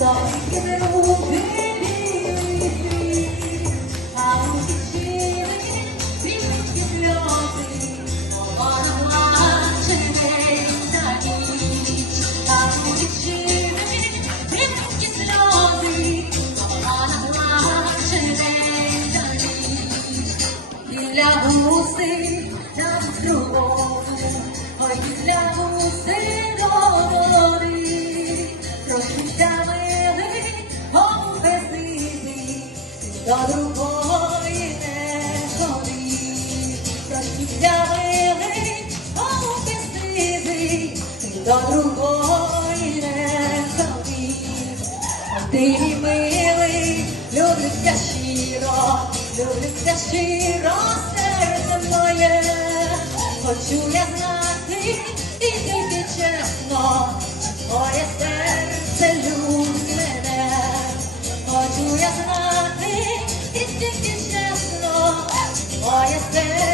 Для гуси, нам кругом, ой, для гуси, до другої не ходи. Милий, о, безсилий, до другої не. А ти, милий, люблюся щиро, люблюся щиро, серце хочу я знати. Why you stand?